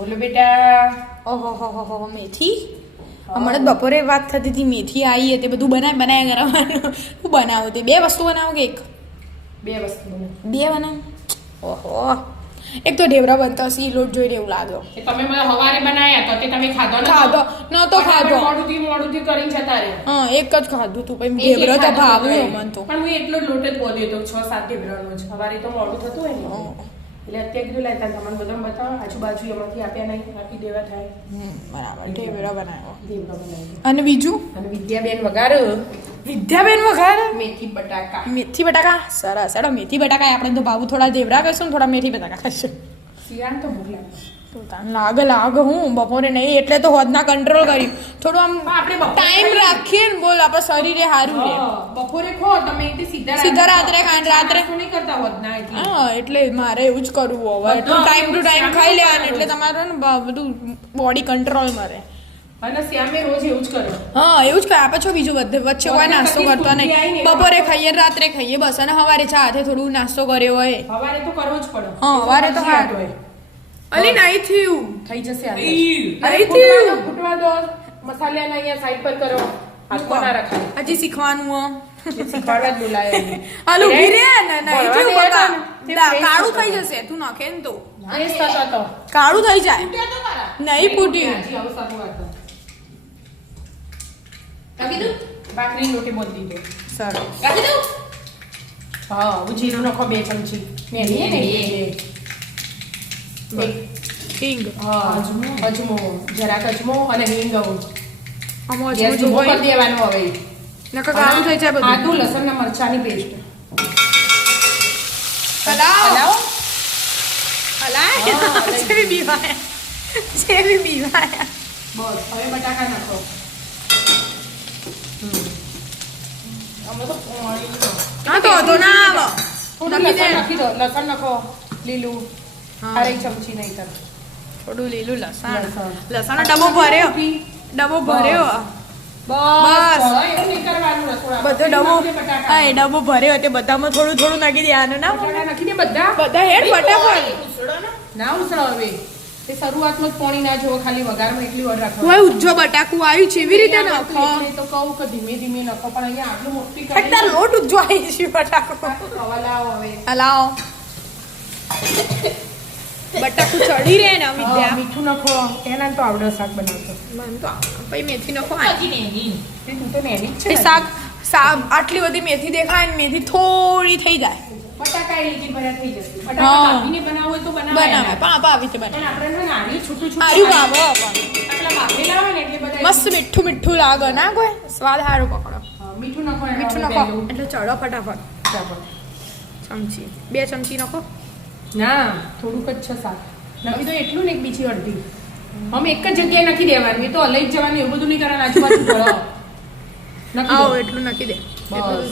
બોલો બેટા. ઓહો મેથી હમણાં બપોરે વાત થતી હતી મેથી આવી તે બધું બનાય કરવાનું હું બનાવું તે 2 વસ્તુ બનાવું કે એક 2 વસ્તુ બનાવ. 2 બનાવ ઓહો એક તો ઢેબરા બનતા હશે લોટ જોઈને એવું લાગ્યો એ તમે મને હવારે બનાયા તો તે તમે ખાધો નતો ખાધો મોડુંથી કરીને જતા રહ્યા. હા એક જ ખાધું તું પછી ઢેબરો તો ભાવ્યો મને તો પણ હું એટલો જ લોટ જ બોલ્યો તો 6-7 ઢેબરાનો જ. હવારે તો મોડું થતું હોય ને એટલે અત્યારે કીધું લાયતા તમને બધાને બતાવો આજુબાજુ એમાંથી આપ્યા નહીં આપી દેવા થાય. બરાબર ઢેબરો બનાવ્યો ઢેબરો અને બીજું અને વિદ્યાબેન વગાડો વિદ્યાબેન વઘાર મેથી બટાકા. મેથી બટાકા સરસ હેડો મેથી બટાકા આપણે તો ભાવું થોડા ઢેબરા ખાઈશું ને થોડા મેથી બટાકા ખાઈશું શિયાળ તો ભૂખ લાગે. તો તાન લાગે હું બપોરે નહીં એટલે તો હોદના કંટ્રોલ કર્યું થોડું આમ આપણે ટાઈમ રાખીએ ને બોલ આપણા શરીરે સારું રહે બપોરે ખો તમે સીધા રાત્રે ખાઈને રાત્રે નહીં કરતા હોત ના એટલે. હા એટલે મારે એવું જ કરવું હવે એટલું ટાઈમ ટુ ટાઈમ ખાઈ લેવાનું એટલે તમારું ને બધું બોડી કંટ્રોલમાં રહે. અને શ્યામે રોજ એવું જ કરે. હા એવું જ કરે આપણે છો બીજું વચ્ચે કોઈ નાસ્તો કરતો નહીં બપોરે ખાઈએ રાત્રે ખાઈએ બસ અને સવારે ચા હાથે થોડું નાસ્તો કર્યો હોય સવારે તો કરવો જ પડે. હા સવારે તો ફરજિયાત હોય. અલી નહીં થયું થઈ જશે આ. નહીં થયું ફૂટવા દો મસાલાને અહીંયા સાઈડ પર કરો. હાથમાં ના રખાય. હજી શીખવાનું શીખવાડવા જ બોલાય. હાલ ઉભી રે ના થયું બકા કાળું થઈ જશે તું નાખે ને તો એ સતો તો કાળું થઈ જાય નહીં ફૂટ્યું હજી આવું સારું વાત. કાકી દઉં ભાખરીની રોટી બોલ દીધો. સરસ કાકી દઉં. હા હું જીરું નાખો 2 ચમચી. મેં ને હિંગ અજમો જરાક અજમો અને હિંગ આમાં ગેસ અજમો ધીમો કરી દેવાનો હવે. નકર કાળું થઈ જાય બધું આદુ લસણ ને મરચાની પેસ્ટ. હલાવો હલાવો. હલાય જેવી બીવાયા બસ હવે બટાકા નાખો. અમે તો હા તો ના આવે થોડું લસણ નાખી દો. લસણ નાખો લીલું. અરે ચમચી નહીં કર. થોડું લીલું લસણ લસણ. લસણનો ડબ્બો ભર્યો બસ એવું નહીં કરવાનું રસોડા. બધો ડબ્બો બટાકા. હા એ ડબ્બો ભર્યો તે બધામાં થોડું થોડું નાખી દેવાનું ના બટાકા નાખી દે બધા. બધા હેડ ફટાફટ ના ઉસળો હવે. તે શરૂઆતમાં જ પાણી ના જોવો ખાલી વઘારમાં એટલી વાર રાખો. કોઈ ઉજ્જો બટાકું આવ્યું છે એવી રીતે નાખો એટલે તો કહું કે ધીમે ધીમે નાખો પણ અહીંયા આટલું મોટી તાર લોટ ઉજ્જો આવી છે બટાકું ખવા લાવો હવે. હલાવો બટાકું ચડી રહે ને વિદ્યા મીઠું નાખો. એના તો આવડે શાક બનાવતો. મને તો પછી મેથી નાખો તું તો નેની જ છે ને. શાક આટલી બધી મેથી દેખાય ને મેથી થોડી થઈ જાય બટાકા એ લીટી ભર્યા થઈ જશે. બટાકા કાપીને બનાવો હોય તો બનાવે પાપા આવી રીતે પણ બનાવે આપણે છે ને આર્યું છૂટું છૂટું આર્યું ભાવે પણ આટલા બાફેલા હોય ને એટલે બધા મસ્ત મીઠું મીઠું લાગે ના કોઈ સ્વાદ સારો પકડો મીઠું નાખો. મીઠું નાખો એટલે ચડો ફટાફટ બરાબર. ચમચી 2 ચમચી નાખો ના થોડુંક જ છે શાક. નાખી દો એટલું ને એક બીજી અડધી. અમે એક જ જગ્યાએ નાખી દેવાનું. એ તો લઈ જ જવાનું એવું બધું નહીં કરવાનું. આજુબાજુ ભરો. નાખી આવો દો. એટલું નાખી દે બસ.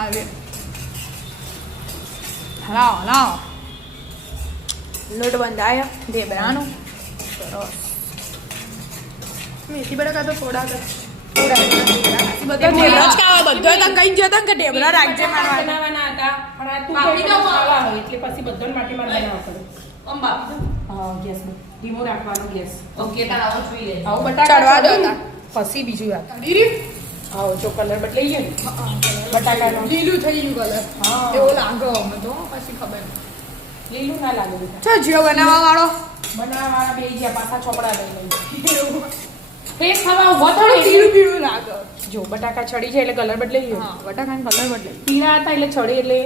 આવે હલાવો લોટ બંધાયો ઢેબરાનો સરસ મેથી બટાકા તો થોડા બધા ઢેબરા જ ખાવા બધો તો કઈ જતો ને કે ઢેબરા રાખજે મારવા બનાવવાના હતા પણ આ તું બાફી દો ખાવા હોય એટલે પછી બધાને માટે મારે બનાવવા પડે. આમ બાપી દો. હા ગેસ ધીમો રાખવાનો ગેસ. ઓકે તાર આવો જોઈ લે. આવું બટાકા ચડવા દો ચડે ને, તાર. પછી બીજી વાત આવો જો કલર બદલાઈ ગયો ને બટાકાનો. લીલું થઈ ગયું કલર હા એવો લાગે અમે તો પછી ખબર લીલું ના લાગે બેટા. છે જીઓ બનાવવા વાળો બનાવવા વાળા બે ગયા પાછા ચોપડા લઈ લઈ ફ્રેશ થવા ઉભો થયો થોડું ને પીળું પીળું લાગે જો બટાકા ચડી જાય એટલે કલર બદલાઈ ગયો. હા બટાકાનો કલર બદલાય પીળા હતા એટલે ચડે એટલે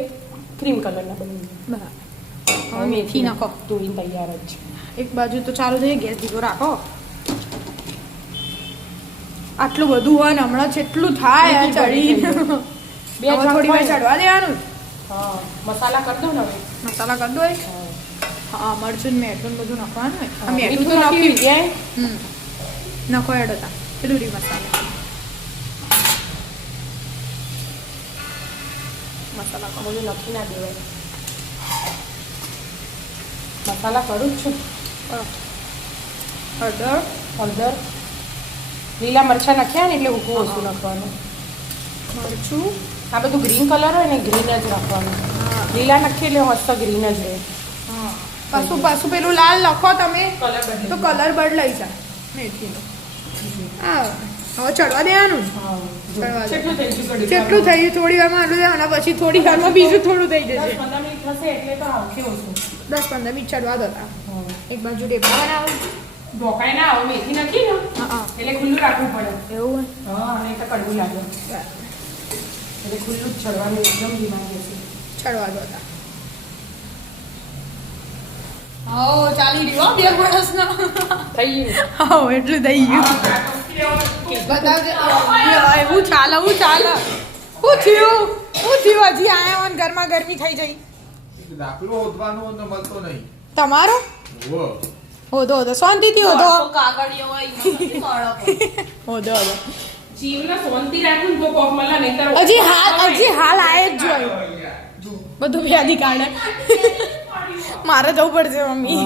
ક્રીમ કલરના બની ગયા. બરાબર હવે મેથી નાખો ધોઈને તૈયાર જ છે. એક બાજુ તો ચાલુ થઈ ગેસ ધીરો રાખો આટલું બધું હોય ને હમણાં જેટલું થાય આ ચડી બે હવે થોડી વાર ચડવા દેવાનું હા મસાલા કરી દો ને હવે. મસાલા કરી દો હા મરચું ને મેઠું ને બધું નાખવાનું હોય આ મેઠું મીઠું તો નાખી નાખ્યું દીધું. નાખો એડ હતા પેલું મસાલા મસાલા આ બધું નક્કી ના દેવાય. મસાલા કરું જ છું. હળદર હળદર લીલા મરચાં નાખ્યા ને એટલે હુકું ઓછું નાખવાનું. મરચું આ બધું ગ્રીન કલર હોય ને ગ્રીન જ રાખવાનું. લીલા નાખીએ એટલે મસ્ત ગ્રીન જ રહે. હા પાછું પેલું લાલ લખો તમે કલર બદલી તો કલર બદલાઈ જાય મેથીનો હા હવે ચડવા દેવાનું ચડવા દે. કેટલું થઈ ગયું કઢી? જેટલું થયું થોડી વારમાં આટલું દેવાનું પછી થોડી વારમાં બીજું થોડું થઈ જશે 10-15 મિનિટ થશે એટલે તો આવશે ઓછું 10-15 મિનિટ ચડવા દેતા એક બાજુ ઢેબરા બનાવો ઢોકાય ના આવો મેથી નથી ને હા એટલે ખુલ્લું રાખવું પડે એવું હા અને તો કડવું લાગે હોય એટલે ખુલ્લું જ ચડવાનું એકદમ ધીમા ગેસે. ચડવા દેતા હા ચાલી રહ્યો 2 વર્ષનો થઈ ગયું હા એટલું થઈ ગયું બતાવજે એવું ચાલે શું થયું હજી આયા હોય ને ઘરમાં ગરમી થઈ જઈ દાખલો હોદવાનો તો મળતો નહીં. તમારો ઓહો. હોદો શાંતિથી હોદો કાગળિયો હોય એમાં નથી કળપ. હોદો જીવને શાંતિ રાખું ને તો કોક મળે નહીંતર હજી હાલ આય જ જોયું બધું વ્યાધી કાઢે મારે જવું પડશે મમ્મી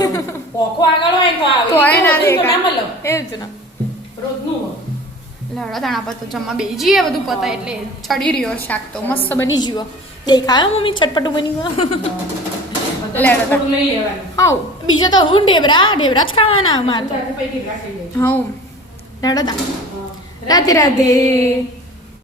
પોખો આગળ હોય તો આવે તો આય ના રોજનું તો ના મળે. દેખાય એ જ ને રોજનું લડા દાણા પર તો જમવા બેસી જઈએ બધું પતાય એટલે ચડી રહ્યો શાક તો મસ્ત બની ગયો દેખાયો મમ્મી ચટપટું બન્યું લેડો થોડું લઈ લેવાનું હા બીજા તો હું ઢેબરા જ ખાવાના મારે તો ત્યાંથી પછી ઢીકડા થઈ જાય. હા લેડો તા હા. રાધે રાધે